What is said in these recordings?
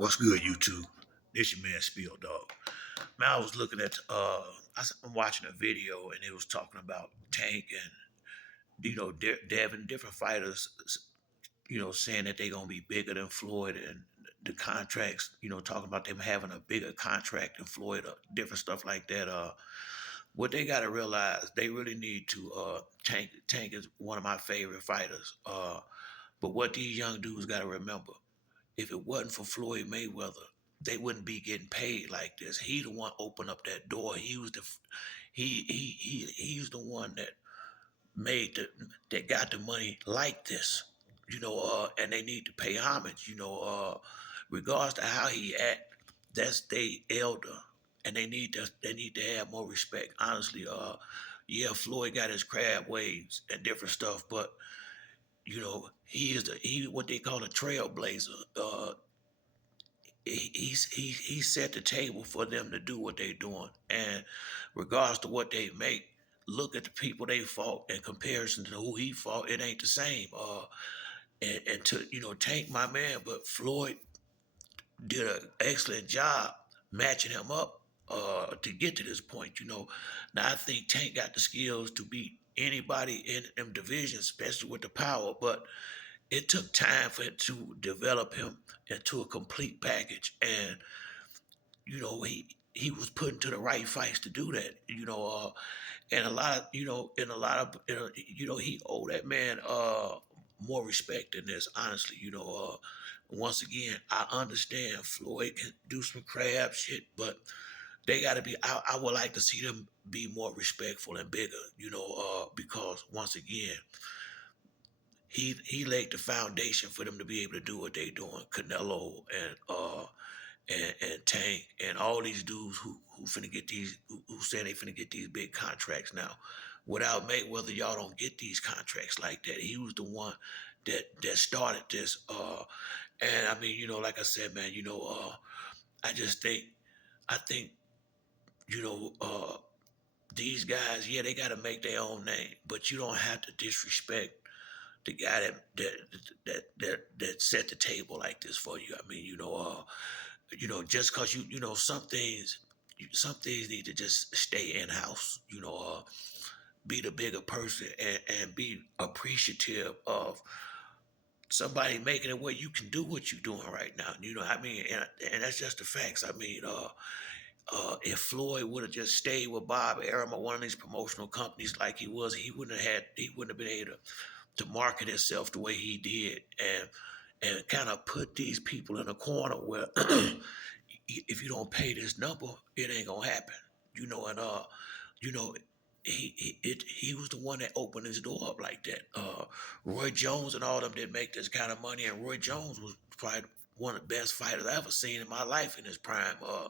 What's good, YouTube? This your man Spiel Dog. Man, I was looking at I'm watching a video and it was talking about Tank and Devin, different fighters, saying that they're gonna be bigger than Floyd and the contracts, talking about them having a bigger contract than Floyd, different stuff like that. What they gotta realize, they really need to Tank is one of my favorite fighters. But what these young dudes gotta remember, if it wasn't for Floyd Mayweather, they wouldn't be getting paid like this. He the one opened up that door. He was the he's the one that made that got the money like this. And they need to pay homage. Regards to how he act, that's they elder, and they need to have more respect. Honestly, yeah, Floyd got his crab waves and different stuff, but he what they call a trailblazer. He set the table for them to do what they're doing. And regards to what they make, look at the people they fought in comparison to who he fought. It ain't the same. And to Tank, my man, but Floyd did an excellent job matching him up to get to this point. Now I think Tank got the skills to beat anybody in them divisions, especially with the power, but it took time for it to develop him into a complete package. And he was put into the right fights to do that. And a lot of he owed that man more respect than this. Honestly, once again, I understand Floyd can do some crab shit, but they got to be. I would like to see them be more respectful and bigger. Because once again, he laid the foundation for them to be able to do what they doing. Canelo and Tank and all these dudes who finna get these who say they finna get these big contracts now. Without Mayweather, y'all don't get these contracts like that. He was the one that started this. And I mean, like I said, man, I just think, you know, uh, these guys, yeah, they got to make their own name, but you don't have to disrespect the guy that set the table like this for you. I mean, just cause some things need to just stay in house. Be the bigger person and be appreciative of somebody making it where you can do what you're doing right now. I mean, and that's just the facts. I mean, if Floyd would have just stayed with Bob Arum or one of these promotional companies like he was, he wouldn't have been able to market himself the way he did and kind of put these people in a corner where if you don't pay this number, it ain't gonna happen. And you know, he was the one that opened his door up like that. Roy Jones and all them didn't make this kind of money, and Roy Jones was probably one of the best fighters I ever seen in my life in his prime. A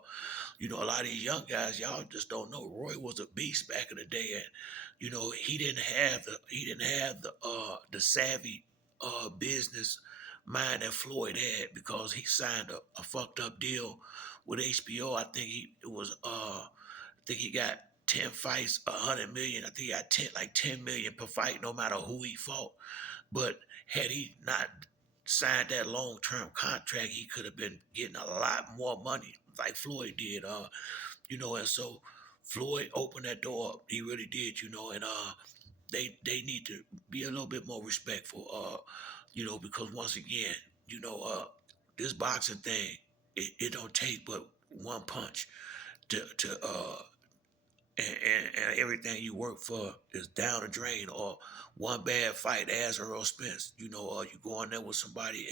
lot of these young guys, y'all just don't know. Roy was a beast back in the day, and he didn't have the savvy business mind that Floyd had because he signed a fucked up deal with HBO. I think he got 10 fights, 100 million. I think he got 10 million per fight, no matter who he fought. But had he not signed that long-term contract, he could have been getting a lot more money like Floyd did. And so Floyd opened that door up. He really did, and they need to be a little bit more respectful, because once again, this boxing thing, it don't take but one punch to and everything you work for is down the drain, or one bad fight, as Earl Spence, or you go in there with somebody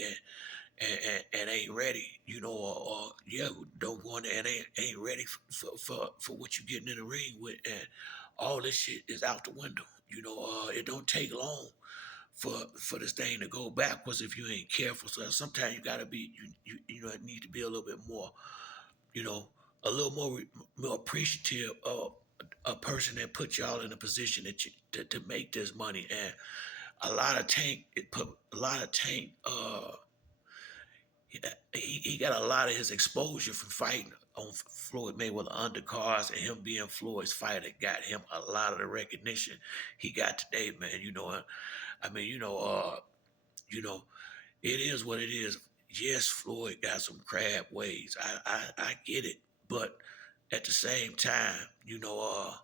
and ain't ready, or yeah, don't go in there and ain't ready for what you're getting in the ring with, and all this shit is out the window. It don't take long for this thing to go backwards if you ain't careful. So sometimes you gotta be it need to be a little bit more, you know, a little more appreciative of a person that put y'all in a position to make this money. And a lot of Tank, it put a lot of Tank. He got a lot of his exposure from fighting on Floyd Mayweather undercards, and him being Floyd's fighter got him a lot of the recognition he got today, man. I mean, it is what it is. yes, Floyd got some crab ways. I get it, but at the same time, you gotta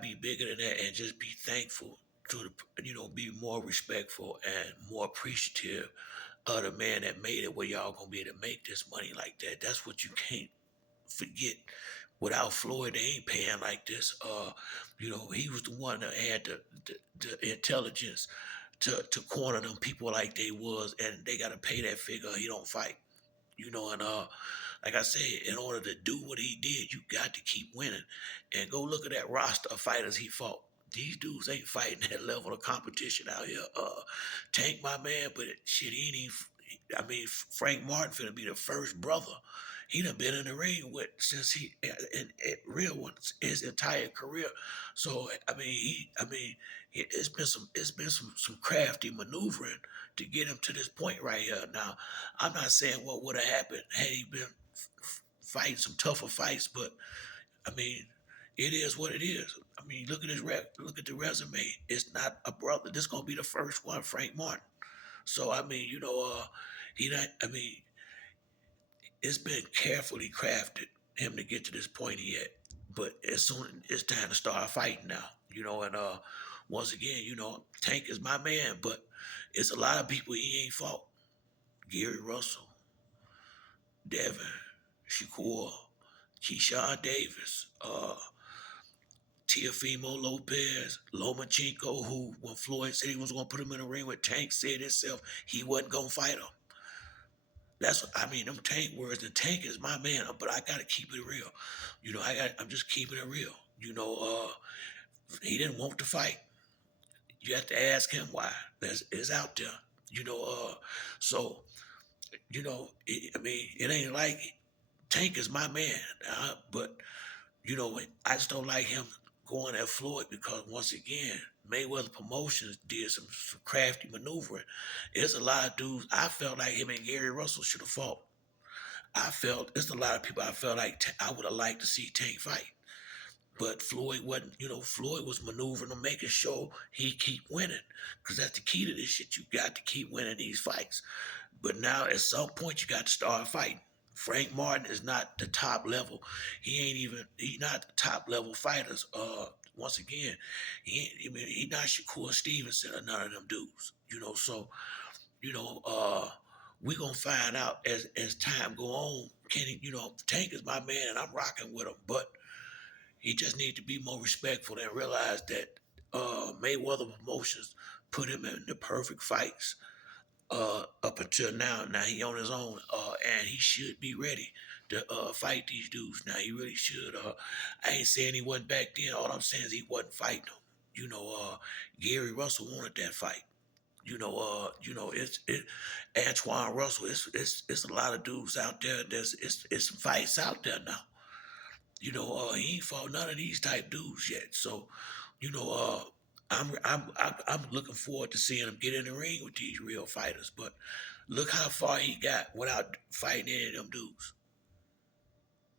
be bigger than that and just be thankful to be more respectful and more appreciative of the man that made it where y'all gonna be able to make this money like that. That's what you can't forget. Without Floyd, they ain't paying like this. He was the one that had the intelligence to corner them people like they was, and they gotta pay that figure. He don't fight. And like I said, in order to do what he did, you got to keep winning. And go look at that roster of fighters he fought. These dudes ain't fighting that level of competition out here. Tank, my man, but shit, he ain't even. I mean, Frank Martin finna be the first brother he done been in the ring with since in real ones his entire career. So it's been some crafty maneuvering to get him to this point right here. Now, I'm not saying what would have happened had he been fighting some tougher fights, but I mean, it is what it is. I mean, look at look at the resume. It's not a brother. This gonna be the first one, Frank Martin. So I mean, he not. I mean, it's been carefully crafted him to get to this point he at. But as soon it's time to start fighting now, and once again, Tank is my man, but it's a lot of people he ain't fought. Gary Russell, Devin, Shakur, Keyshawn Davis, Teofimo Lopez, Lomachenko, who when Floyd said he was gonna put him in the ring with Tank, said himself he wasn't gonna fight him. That's what I mean. Them Tank words. The Tank is my man, but I gotta keep it real. I'm just keeping it real. He didn't want to fight. You have to ask him why. It's out there. You know. So I mean, it ain't like Tank is my man, but I just don't like him going at Floyd because once again, Mayweather Promotions did some crafty maneuvering. There's a lot of dudes. I felt like him and Gary Russell should have fought. I felt there's a lot of people I felt like I would have liked to see Tank fight. But Floyd wasn't, Floyd was maneuvering and making sure he keep winning. Because that's the key to this shit. You got to keep winning these fights. But now at some point you got to start fighting. Frank Martin is not the top level. He's not the top level fighters. Once again, he not Shakur Stevenson or none of them dudes. So, you know, uh, we gonna find out as time go on. Tank is my man and I'm rocking with him, but he just need to be more respectful and realize that Mayweather Promotions put him in the perfect fights up until now. Now he on his own, and he should be ready to fight these dudes. Now he really should. I ain't saying he wasn't back then. All I'm saying is he wasn't fighting them. Gary Russell wanted that fight. It's Antoine Russell. It's a lot of dudes out there. It's some fights out there now. He ain't fought none of these type dudes yet. So, you know, uh, I'm looking forward to seeing him get in the ring with these real fighters. But look how far he got without fighting any of them dudes.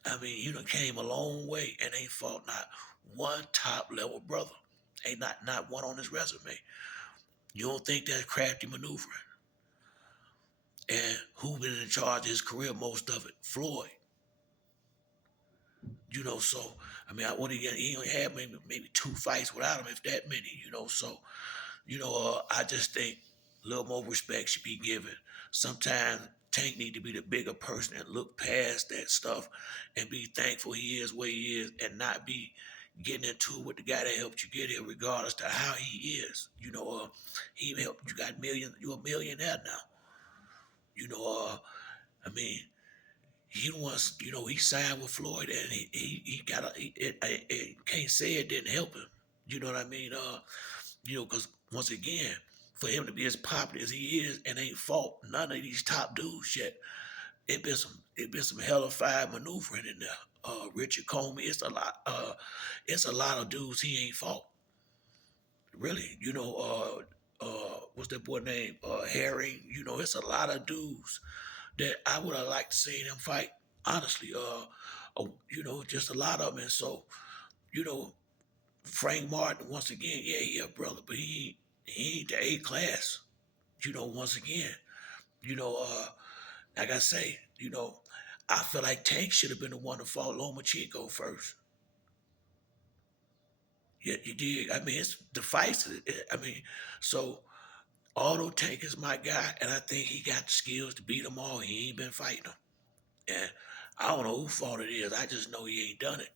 I mean, you done came a long way and ain't fought not one top level brother. Ain't not one on his resume. You don't think that's crafty maneuvering? And who been in charge of his career most of it? Floyd. So I mean, he only had maybe two fights without him, if that many. So I just think a little more respect should be given. Sometimes Tank need to be the bigger person and look past that stuff and be thankful he is where he is and not be getting into it with the guy that helped you get here, regardless to how he is. He helped you got million. You're a millionaire now. I mean, he wants, he signed with Floyd and he got can't say it didn't help him. You know what I mean? Because once again, for him to be as popular as he is and ain't fought none of these top dudes yet, it been some hellified maneuvering in there. Richard Comey, it's a lot of dudes he ain't fought. Really, what's that boy name? Herring. It's a lot of dudes that I would have liked to see him fight. Honestly, just a lot of them. And so, you know, Frank Martin, once again, yeah, he a brother, but he ain't the A class. Once again, You know, like I say, I feel like Tank should have been the one to fought Lomachenko first. Yeah, you did. I mean, it's the fights. I mean, so although Tank is my guy, and I think he got the skills to beat them all, he ain't been fighting them. And I don't know who fault it is. I just know he ain't done it.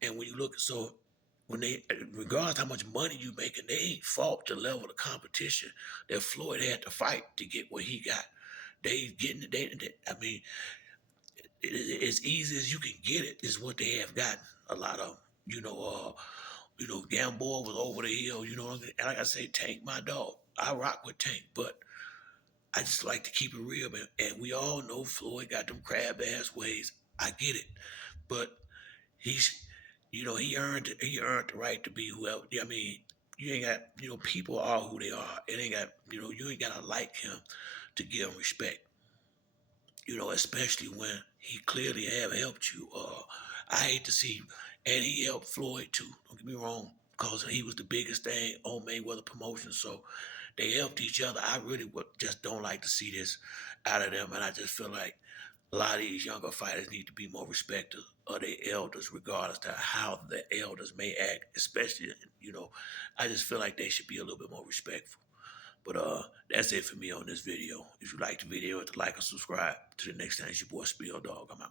And when you look, so when they, regardless how much money you making, they ain't fought the level of competition that Floyd had to fight to get what he got. They getting it. I mean, as easy as you can get it is what they have gotten. A lot of 'em. Gamboa was over the hill. You know what I mean? And like I say, Tank, my dog. I rock with Tank, but I just like to keep it real, man. And we all know Floyd got them crab ass ways. I get it, but he's, he earned the right to be whoever. I mean, you ain't got, people are who they are. It ain't got, you ain't gotta like him to give him respect. Especially when he clearly have helped you. I hate to see, and he helped Floyd too. Don't get me wrong, because he was the biggest thing on Mayweather promotion. So they helped each other. I really would just don't like to see this out of them, and I just feel like a lot of these younger fighters need to be more respectful of their elders, regardless to how the elders may act. Especially, I just feel like they should be a little bit more respectful. But that's it for me on this video. If you like the video, hit the like or subscribe. To the next time, it's your boy Spill Dog. I'm out.